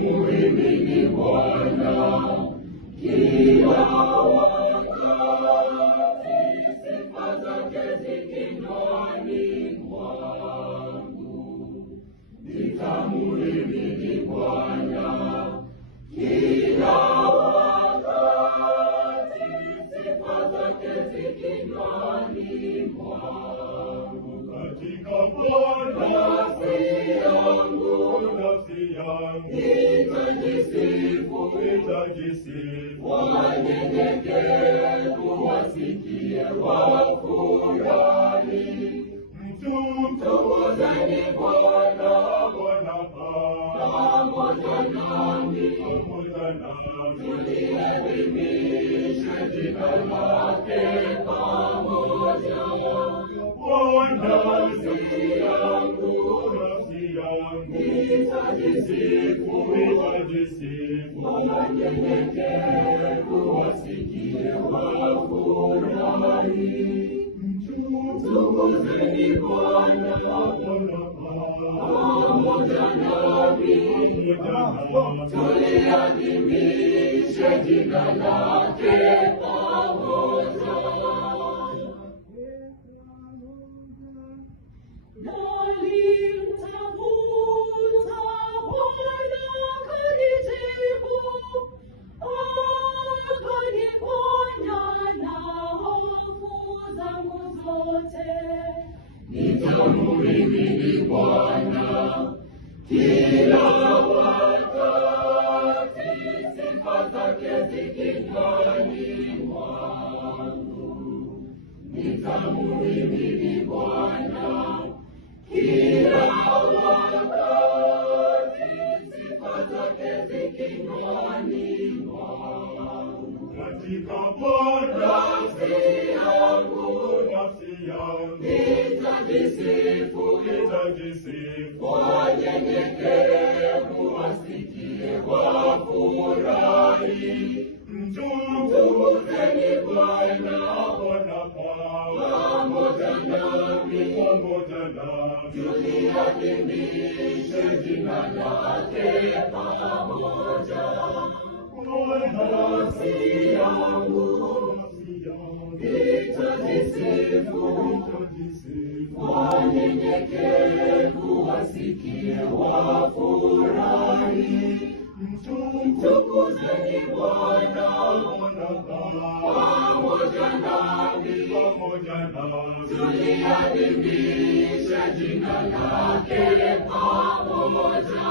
Nitamuhimidi Bwana kila wakati, sifa zake zikinywani mwangu. Nitamuhimidi Bwana kila wakati, sifa zake zikinywani mwangu. Katika Bwana nafsi yangu nitajisifu, wanyenyekevu wasikie wafurahi. Mtukuzeni Bwana pamoja nami, tuliadhimishe jina lake pamoja. Nafsi yangu nitajisifu, wanyenyekevu wasikie wafurahi. Mtukuzeni Bwana pamoja nami, tuliadhimishe jina lake pamoja. Nalimtafuta Bwana akanijibu, akaniponya na hofu zangu zote. Nitamuhimidi Bwana kila wakati, sifa zake zikinywani mwangu. Nitamuhimidi Bwana kila wakati, sifa zake zikinywani mwangu. Katika Bwana nafsi yangu nitajisifu, wanyenyekevu wasikie wafurahi. Mtukuzeni Bwana pamoja nami, tuliadhimishe jina lake pamoja. Nafsi yangu nitajisifu, wanyenyekevu wasikie wafurahi. Mtukuzeni Bwana pamoja nami, tuliadhimishe jina lake pamoja.